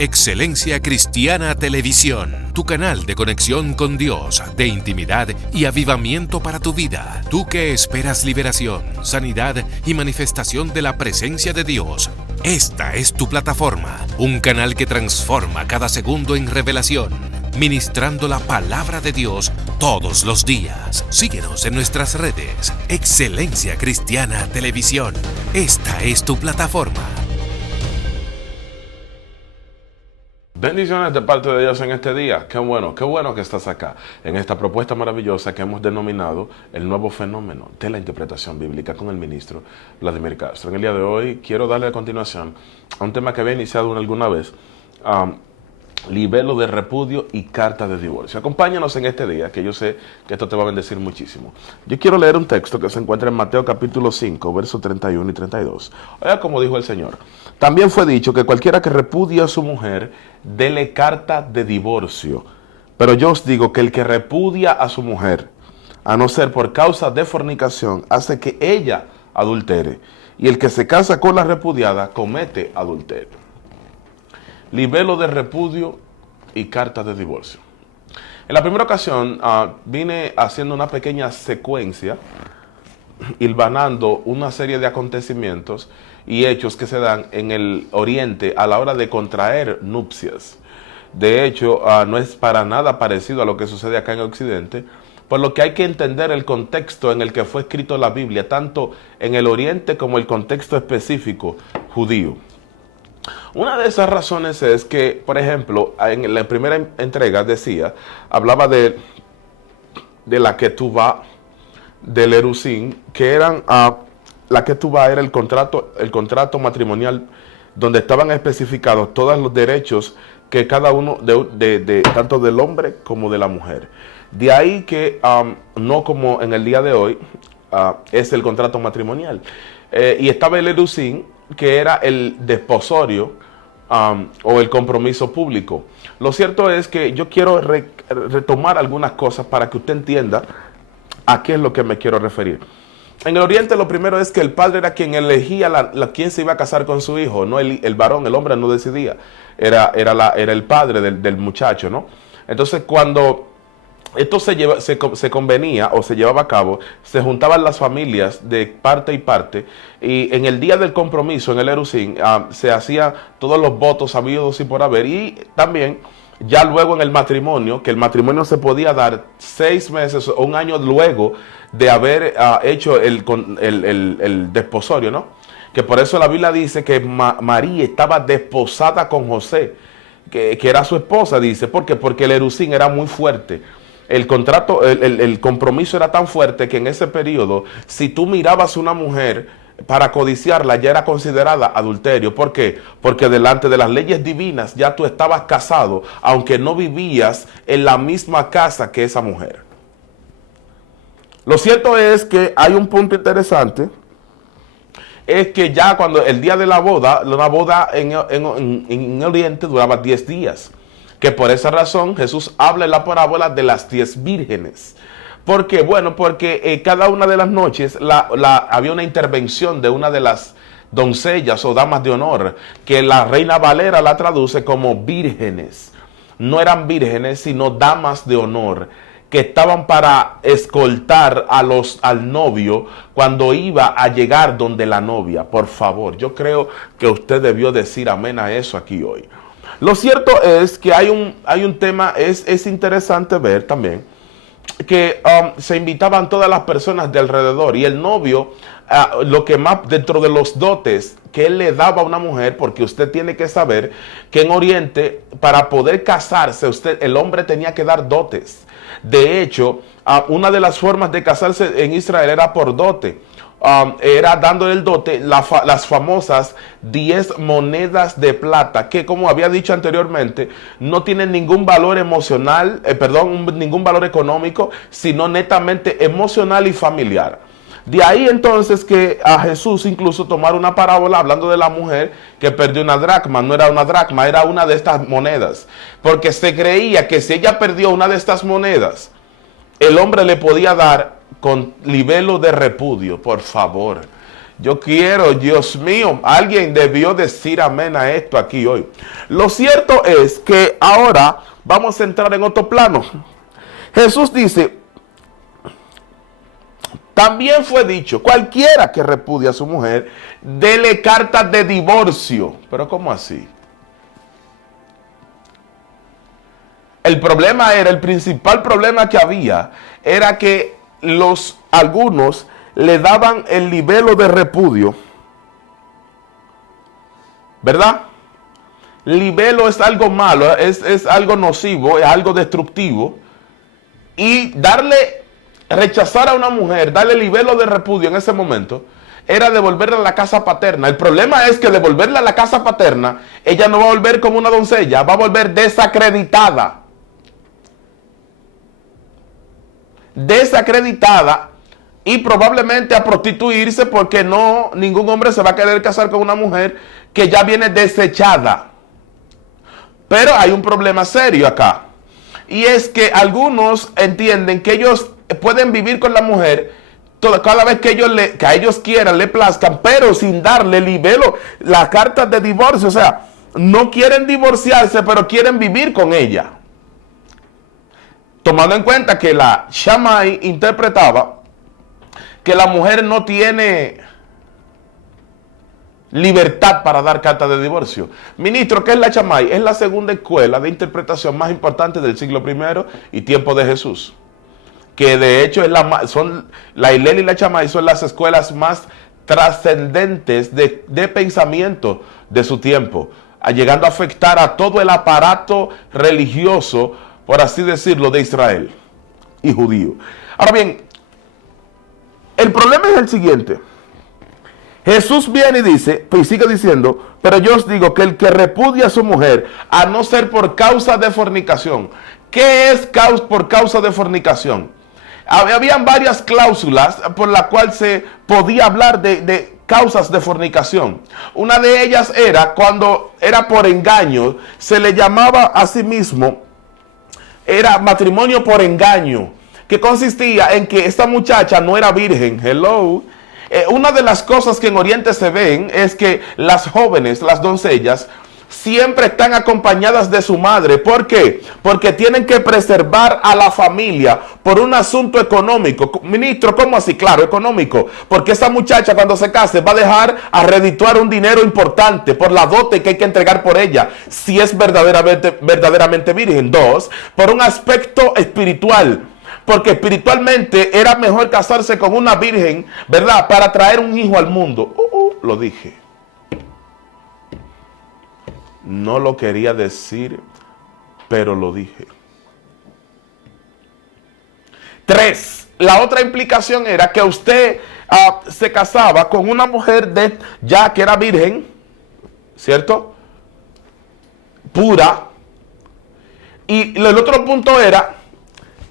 Excelencia Cristiana Televisión, tu canal de conexión con Dios, de intimidad y avivamiento para tu vida. Tú que esperas liberación, sanidad y manifestación de la presencia de Dios. Esta es tu plataforma, un canal que transforma cada segundo en revelación, ministrando la palabra de Dios todos los días. Síguenos en nuestras redes. Excelencia Cristiana Televisión. Esta es tu plataforma. Bendiciones de parte de Dios en este día. Qué bueno que estás acá en esta propuesta maravillosa que hemos denominado el nuevo fenómeno de la interpretación bíblica con el ministro Vladimir Castro. En el día de hoy quiero darle a continuación a un tema que había iniciado alguna vez, libelo de repudio y carta de divorcio. Acompáñanos en este día, que yo sé que esto te va a bendecir muchísimo. Yo quiero leer un texto que se encuentra en Mateo capítulo 5, versos 31 y 32. Oiga, como dijo el Señor: también fue dicho que cualquiera que repudie a su mujer, dele carta de divorcio. Pero yo os digo que el que repudia a su mujer, a no ser por causa de fornicación, hace que ella adultere. Y el que se casa con la repudiada, comete adulterio. Libelo de repudio y carta de divorcio. En la primera ocasión vine haciendo una pequeña secuencia, hilvanando una serie de acontecimientos y hechos que se dan en el Oriente a la hora de contraer nupcias. De hecho, no es para nada parecido a lo que sucede acá en Occidente, por lo que hay que entender el contexto en el que fue escrito la Biblia, tanto en el Oriente como el contexto específico judío. Una de esas razones es que, por ejemplo, en la primera entrega hablaba de la ketubá, del erusín, que eran, la ketubá era el contrato matrimonial donde estaban especificados todos los derechos que cada uno, tanto del hombre como de la mujer. De ahí que, no como en el día de hoy, es el contrato matrimonial. Y estaba el erusín, que era el desposorio o el compromiso público. Lo cierto es que yo quiero retomar algunas cosas para que usted entienda a qué es lo que me quiero referir. En el Oriente lo primero es que el padre era quien elegía quién se iba a casar con su hijo, no el varón, el hombre no decidía. Era el padre del muchacho, ¿no? Entonces cuando esto se convenía o se llevaba a cabo, se juntaban las familias de parte y parte, y en el día del compromiso, en el erusín, se hacían todos los votos habidos y por haber, y también ya luego en el matrimonio, que el matrimonio se podía dar 6 meses o un año luego de haber hecho el desposorio, ¿no? Que por eso la Biblia dice que María estaba desposada con José, que era su esposa, dice. ¿Por qué? Porque el erusín era muy fuerte. El contrato, el compromiso era tan fuerte que en ese periodo, si tú mirabas una mujer para codiciarla, ya era considerada adulterio. ¿Por qué? Porque delante de las leyes divinas ya tú estabas casado, aunque no vivías en la misma casa que esa mujer. Lo cierto es que hay un punto interesante, es que ya cuando el día de la boda en Oriente duraba 10 días. Que por esa razón Jesús habla en la parábola de las 10 vírgenes. ¿Por qué? Bueno, porque cada una de las noches había una intervención de una de las doncellas o damas de honor, que la Reina Valera la traduce como vírgenes. No eran vírgenes, sino damas de honor, que estaban para escoltar al novio cuando iba a llegar donde la novia. Por favor, yo creo que usted debió decir amén a eso aquí hoy. Lo cierto es que hay un tema, es interesante ver también que se invitaban todas las personas de alrededor, y el novio, lo que más dentro de los dotes que él le daba a una mujer, porque usted tiene que saber que en Oriente, para poder casarse, el hombre tenía que dar dotes. De hecho, una de las formas de casarse en Israel era por dote. Era dándole el dote, las famosas 10 monedas de plata, que, como había dicho anteriormente, no tienen ningún valor emocional, ningún valor económico, sino netamente emocional y familiar. De ahí entonces que a Jesús incluso tomar una parábola hablando de la mujer que perdió una dracma. No era una dracma, era una de estas monedas, porque se creía que si ella perdió una de estas monedas, el hombre le podía dar con libelo de repudio. Por favor, Yo quiero, Dios mío, alguien debió decir amén a esto aquí hoy. Lo cierto es que ahora vamos a entrar en otro plano. Jesús dice, también fue dicho, cualquiera que repudie a su mujer, dele cartas de divorcio. Pero ¿cómo así? El problema era, el principal problema que había, era que algunos le daban el libelo de repudio. ¿Verdad? Libelo es algo malo, es algo nocivo, es algo destructivo. Y rechazar a una mujer, darle libelo de repudio en ese momento, era devolverla a la casa paterna. El problema es que devolverla a la casa paterna, ella no va a volver como una doncella, va a volver desacreditada. Desacreditada y probablemente a prostituirse, porque ningún hombre se va a querer casar con una mujer que ya viene desechada. Pero hay un problema serio acá, y es que algunos entienden que ellos pueden vivir con la mujer cada vez que a ellos quieran, le plazcan, pero sin darle libelo, las cartas de divorcio. O sea, no quieren divorciarse, pero quieren vivir con ella. Tomando en cuenta que la Shammai interpretaba que la mujer no tiene libertad para dar carta de divorcio. Ministro, ¿qué es la Shammai? Es la segunda escuela de interpretación más importante del siglo I y tiempo de Jesús. Que de hecho la Hillel y la Shammai son las escuelas más trascendentes de pensamiento de su tiempo, llegando a afectar a todo el aparato religioso, por así decirlo, de Israel y judío. Ahora bien, el problema es el siguiente. Jesús viene y dice, pues sigue diciendo, pero yo os digo que el que repudia a su mujer, a no ser por causa de fornicación. ¿Qué es por causa de fornicación? Habían varias cláusulas por las cuales se podía hablar de causas de fornicación. Una de ellas era cuando era por engaño, se le llamaba a sí mismo, era matrimonio por engaño, que consistía en que esta muchacha no era virgen. Hello. Una de las cosas que en Oriente se ven es que las jóvenes, las doncellas, siempre están acompañadas de su madre. ¿Por qué? Porque tienen que preservar a la familia por un asunto económico. Ministro, ¿cómo así? Claro, económico. Porque esa muchacha cuando se case va a dejar a redituar un dinero importante por la dote que hay que entregar por ella, si es verdaderamente virgen. Dos, por un aspecto espiritual. Porque espiritualmente era mejor casarse con una virgen, ¿verdad? Para traer un hijo al mundo. Lo dije. No lo quería decir, pero lo dije. 3. La otra implicación era que usted se casaba con una mujer ya que era virgen, ¿cierto? Pura. Y el otro punto era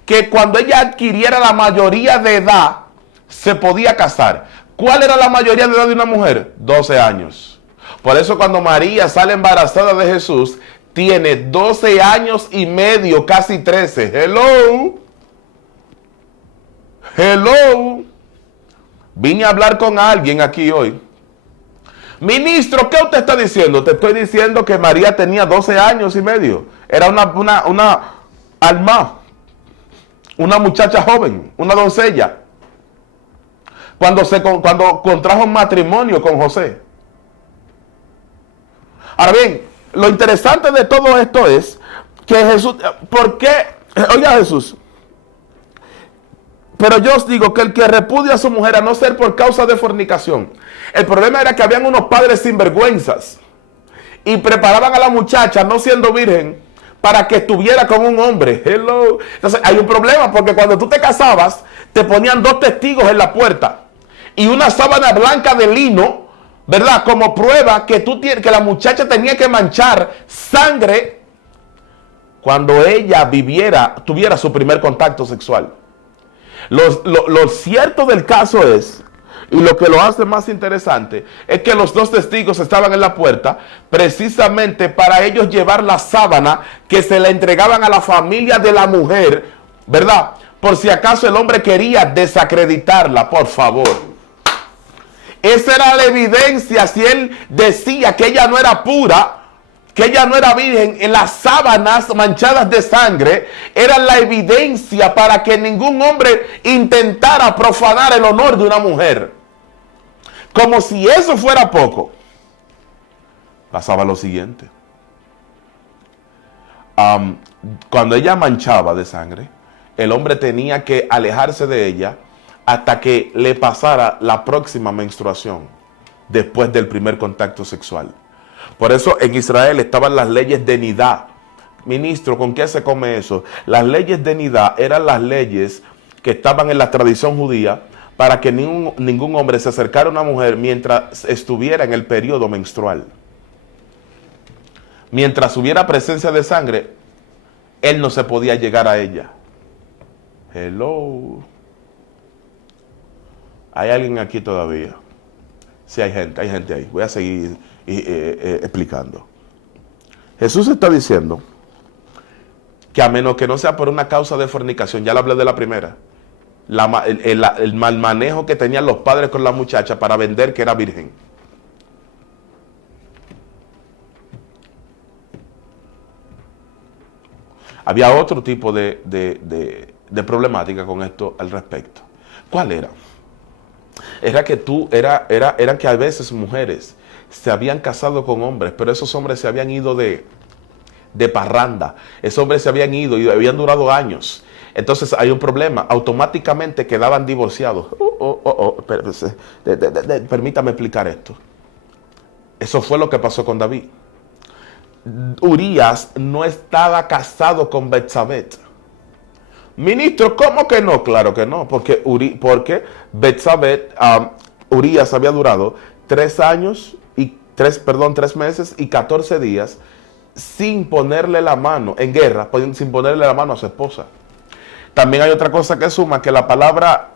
que cuando ella adquiriera la mayoría de edad, se podía casar. ¿Cuál era la mayoría de edad de una mujer? 12 años. Por eso cuando María sale embarazada de Jesús, tiene 12 años y medio, casi 13. Hello. Hello. Vine a hablar con alguien aquí hoy. Ministro, ¿qué usted está diciendo? Te estoy diciendo que María tenía 12 años y medio. Era una alma. Una muchacha joven, una doncella, cuando contrajo matrimonio con José. Ahora bien, lo interesante de todo esto es que Jesús, ¿por qué? Oiga Jesús, pero yo os digo que el que repudia a su mujer a no ser por causa de fornicación. El problema era que habían unos padres sinvergüenzas y preparaban a la muchacha no siendo virgen para que estuviera con un hombre. Hello. Entonces hay un problema, porque cuando tú te casabas, te ponían 2 testigos en la puerta y una sábana blanca de lino, ¿verdad? Como prueba que que la muchacha tenía que manchar sangre cuando ella tuviera su primer contacto sexual. Lo cierto del caso es, y lo que lo hace más interesante, es que los 2 testigos estaban en la puerta precisamente para ellos llevar la sábana que se la entregaban a la familia de la mujer, ¿verdad? Por si acaso el hombre quería desacreditarla, por favor. Esa era la evidencia. Si él decía que ella no era pura, que ella no era virgen, en las sábanas manchadas de sangre, era la evidencia para que ningún hombre intentara profanar el honor de una mujer. Como si eso fuera poco, pasaba lo siguiente. Cuando ella manchaba de sangre, el hombre tenía que alejarse de ella hasta que le pasara la próxima menstruación, después del primer contacto sexual. Por eso en Israel estaban las leyes de nidá. Ministro, ¿con qué se come eso? Las leyes de nidá eran las leyes que estaban en la tradición judía para que ningún hombre se acercara a una mujer mientras estuviera en el periodo menstrual. Mientras hubiera presencia de sangre, él no se podía llegar a ella. Hello. ¿Hay alguien aquí todavía? Sí, hay gente ahí. Voy a seguir explicando. Jesús está diciendo que a menos que no sea por una causa de fornicación, ya le hablé de la primera, el mal manejo que tenían los padres con la muchacha para vender que era virgen. Había otro tipo de problemática con esto al respecto. ¿Cuál era? Era que a veces mujeres se habían casado con hombres, pero esos hombres se habían ido de parranda. Esos hombres se habían ido y habían durado años. Entonces hay un problema. Automáticamente quedaban divorciados. Permítame explicar esto. Eso fue lo que pasó con David. Urías no estaba casado con Betsabé. Ministro, ¿cómo que no? Claro que no, porque Betsabé, Urías había durado 3 meses y 14 días sin ponerle la mano, en guerra, sin ponerle la mano a su esposa. También hay otra cosa que suma, que la palabra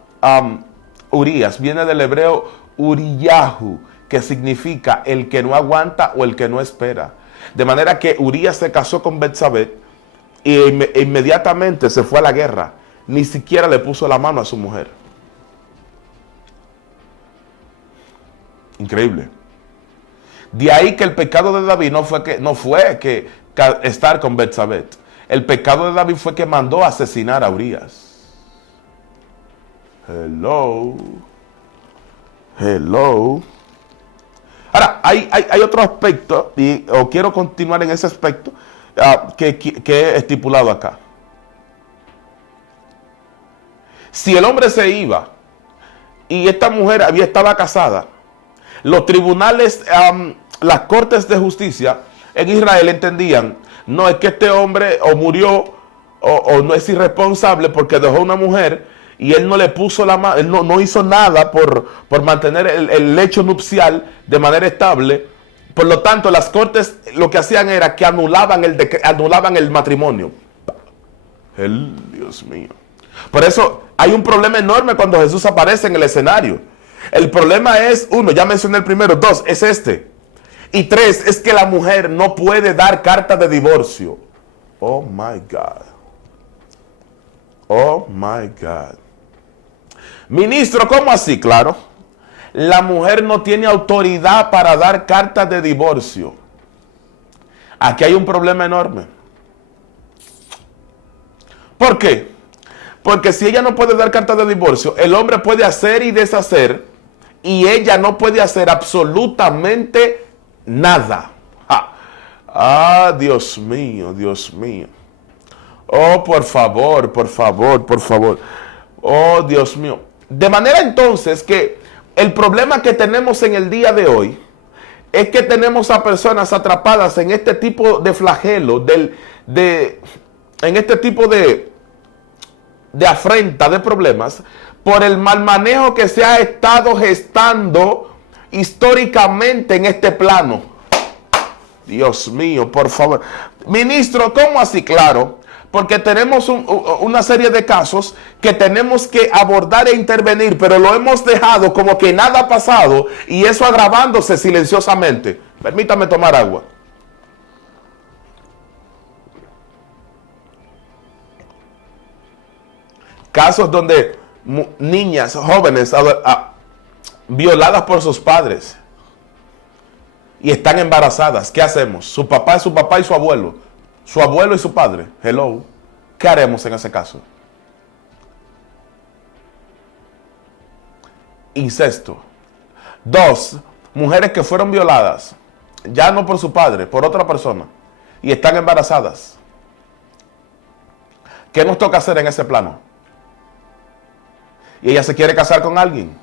Urías viene del hebreo Uriyahu, que significa el que no aguanta o el que no espera. De manera que Urías se casó con Betsabé y inmediatamente se fue a la guerra. Ni siquiera le puso la mano a su mujer. Increíble. De ahí que el pecado de David no fue que estar con Betsabé. El pecado de David fue que mandó a asesinar a Urías. Hello. Ahora, hay otro aspecto, o quiero continuar en ese aspecto, que he estipulado acá. Si el hombre se iba y esta mujer estaba casada, los tribunales, las cortes de justicia en Israel entendían, no es que este hombre o murió o no es irresponsable porque dejó una mujer y él no le puso la mano, él no hizo nada por mantener el lecho nupcial de manera estable. Por lo tanto, las cortes lo que hacían era que anulaban el matrimonio. Dios mío. Por eso hay un problema enorme cuando Jesús aparece en el escenario. El problema es, 1, ya mencioné el primero, 2, es este. Y 3, es que la mujer no puede dar carta de divorcio. Oh my God. Oh my God. Ministro, ¿cómo así? Claro. La mujer no tiene autoridad para dar cartas de divorcio. Aquí hay un problema enorme. ¿Por qué? Porque si ella no puede dar cartas de divorcio, el hombre puede hacer y deshacer y ella no puede hacer absolutamente nada. Dios mío, Dios mío. Oh, por favor. Oh, Dios mío. De manera entonces que el problema que tenemos en el día de hoy es que tenemos a personas atrapadas en este tipo de flagelo, en este tipo de afrenta, de problemas, por el mal manejo que se ha estado gestando históricamente en este plano. Dios mío, por favor. Ministro, ¿cómo así? Claro, porque tenemos una serie de casos que tenemos que abordar e intervenir, pero lo hemos dejado como que nada ha pasado y eso agravándose silenciosamente. Permítame tomar agua. Casos donde niñas, jóvenes, violadas por sus padres y están embarazadas. ¿Qué hacemos? Su papá es su papá y su abuelo y su padre. Hello. ¿Qué haremos en ese caso? Incesto. 2, mujeres que fueron violadas, ya no por su padre, por otra persona, y están embarazadas. ¿Qué nos toca hacer en ese plano? Y ella se quiere casar con alguien.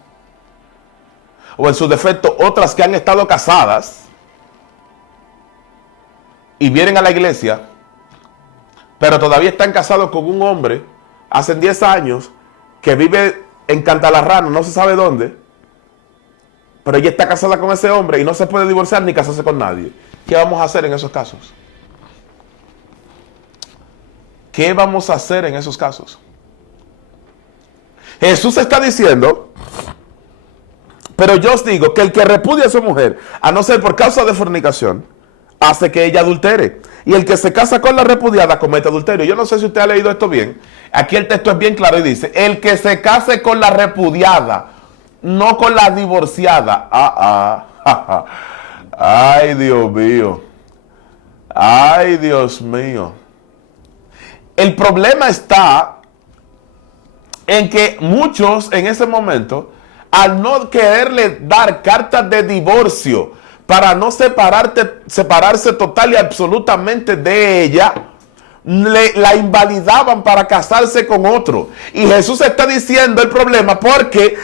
O en su defecto, otras que han estado casadas y vienen a la iglesia, pero todavía están casados con un hombre hace 10 años que vive en Cantalarrano, no se sabe dónde, pero ella está casada con ese hombre y no se puede divorciar ni casarse con nadie. ¿Qué vamos a hacer en esos casos? ¿Qué vamos a hacer en esos casos? Jesús está diciendo, pero yo os digo que el que repudia a su mujer, a no ser por causa de fornicación, hace que ella adultere. Y el que se casa con la repudiada comete adulterio. Yo no sé si usted ha leído esto bien. Aquí el texto es bien claro y dice, el que se case con la repudiada, no con la divorciada. Ay, Dios mío. Ay, Dios mío. El problema está en que muchos en ese momento, al no quererle dar cartas de divorcio para no separarse total y absolutamente de ella, la invalidaban para casarse con otro. Y Jesús está diciendo el problema porque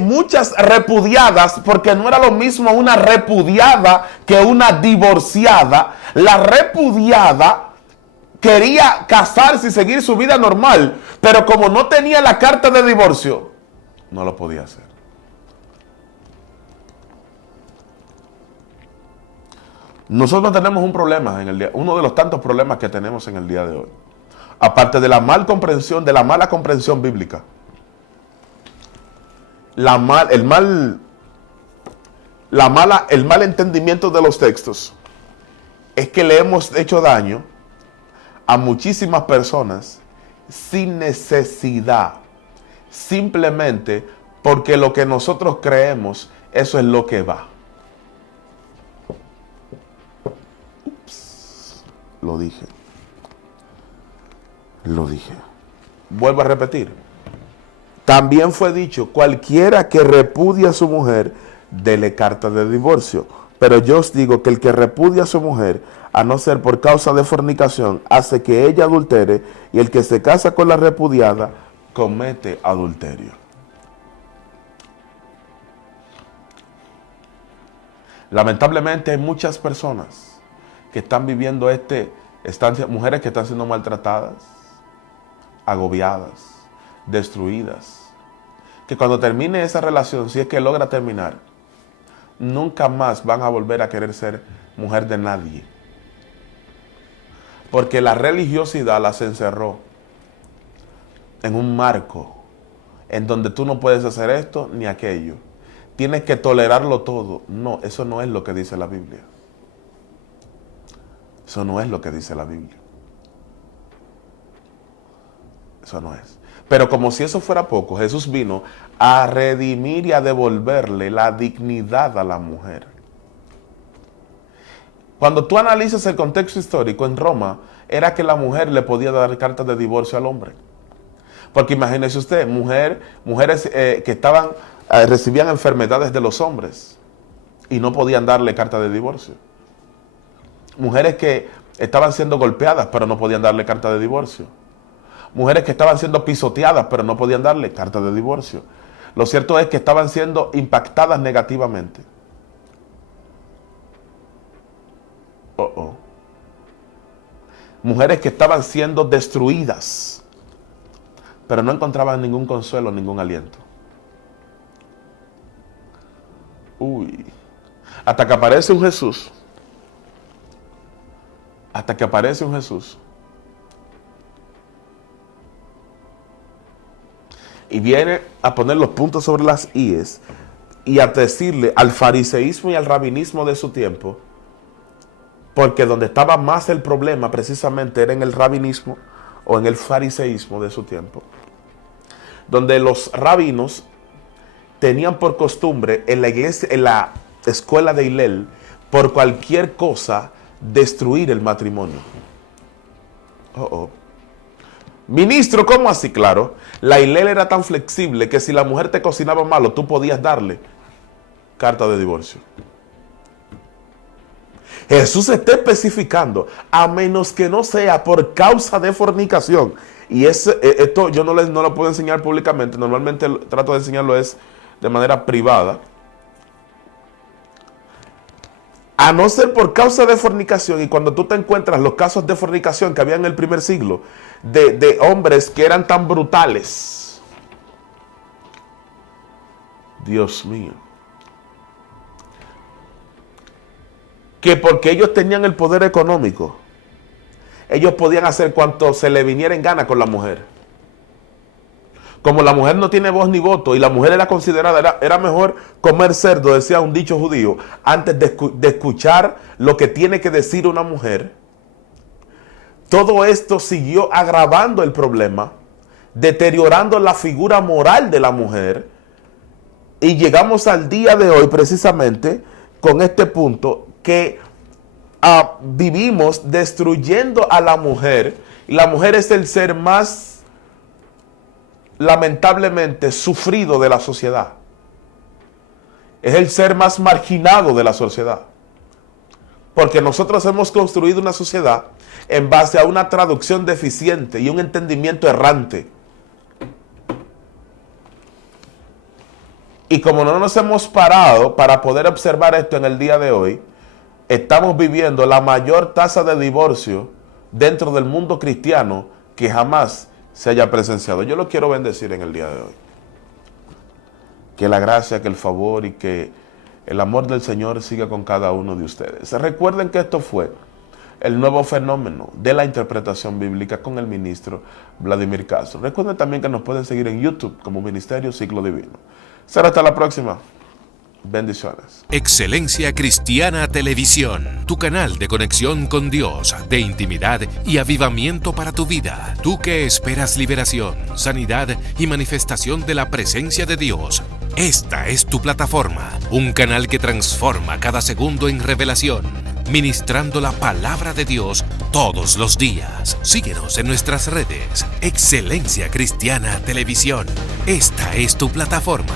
muchas repudiadas, porque no era lo mismo una repudiada que una divorciada. La repudiada quería casarse y seguir su vida normal, pero como no tenía la carta de divorcio, no lo podía hacer. Nosotros tenemos un problema en el día, uno de los tantos problemas que tenemos en el día de hoy. Aparte de la mala comprensión bíblica, el mal entendimiento de los textos, es que le hemos hecho daño a muchísimas personas sin necesidad, simplemente porque lo que nosotros creemos, eso es lo que va. Lo dije. Vuelvo a repetir. También fue dicho, cualquiera que repudie a su mujer, dele carta de divorcio. Pero yo os digo que el que repudia a su mujer, a no ser por causa de fornicación, hace que ella adultere, y el que se casa con la repudiada, comete adulterio. Lamentablemente hay muchas personas que están viviendo mujeres que están siendo maltratadas, agobiadas, destruidas, que cuando termine esa relación, si es que logra terminar, nunca más van a volver a querer ser mujer de nadie. Porque la religiosidad las encerró en un marco en donde tú no puedes hacer esto ni aquello. Tienes que tolerarlo todo. No, eso no es lo que dice la Biblia. Eso no es lo que dice la Biblia. Eso no es. Pero como si eso fuera poco, Jesús vino a redimir y a devolverle la dignidad a la mujer. Cuando tú analizas el contexto histórico, en Roma, era que la mujer le podía dar cartas de divorcio al hombre. Porque imagínese usted, mujeres que recibían enfermedades de los hombres y no podían darle carta de divorcio. Mujeres que estaban siendo golpeadas, pero no podían darle carta de divorcio. Mujeres que estaban siendo pisoteadas, pero no podían darle carta de divorcio. Lo cierto es que estaban siendo impactadas negativamente. Mujeres que estaban siendo destruidas, pero no encontraban ningún consuelo, ningún aliento. Hasta que aparece un Jesús. Y viene a poner los puntos sobre las íes y a decirle al fariseísmo y al rabinismo de su tiempo, porque donde estaba más el problema precisamente era en el rabinismo o en el fariseísmo de su tiempo, donde los rabinos tenían por costumbre en la iglesia, en la escuela de Hillel, por cualquier cosa, destruir el matrimonio. Ministro, ¿cómo así? Claro, la Hillel era tan flexible que si la mujer te cocinaba malo, tú podías darle carta de divorcio. Jesús está especificando, a menos que no sea por causa de fornicación. Y esto yo no lo puedo enseñar públicamente, normalmente trato de enseñarlo es de manera privada. A no ser por causa de fornicación, y cuando tú te encuentras los casos de fornicación que había en el primer siglo, de hombres que eran tan brutales. Dios mío. Que porque ellos tenían el poder económico, ellos podían hacer cuanto se le viniera en gana con la mujer. Como la mujer no tiene voz ni voto y la mujer era considerada, era mejor comer cerdo, decía un dicho judío, antes de escuchar lo que tiene que decir una mujer. Todo esto siguió agravando el problema, deteriorando la figura moral de la mujer, y llegamos al día de hoy precisamente con este punto que vivimos destruyendo a la mujer, y la mujer es el ser más lamentablemente sufrido de la sociedad. Es el ser más marginado de la sociedad. Porque nosotros hemos construido una sociedad en base a una traducción deficiente y un entendimiento errante. Y como no nos hemos parado para poder observar esto en el día de hoy, estamos viviendo la mayor tasa de divorcio dentro del mundo cristiano que jamás se haya presenciado. Yo lo quiero bendecir en el día de hoy. Que la gracia, que el favor y que el amor del Señor siga con cada uno de ustedes. Recuerden que esto fue el nuevo fenómeno de la interpretación bíblica con el ministro Vladimir Castro. Recuerden también que nos pueden seguir en YouTube como Ministerio Ciclo Divino. Será hasta la próxima. Bendiciones. Excelencia Cristiana Televisión, tu canal de conexión con Dios, de intimidad y avivamiento para tu vida. Tú que esperas liberación, sanidad y manifestación de la presencia de Dios. Esta es tu plataforma, un canal que transforma cada segundo en revelación, ministrando la palabra de Dios todos los días. Síguenos en nuestras redes. Excelencia Cristiana Televisión. Esta es tu plataforma.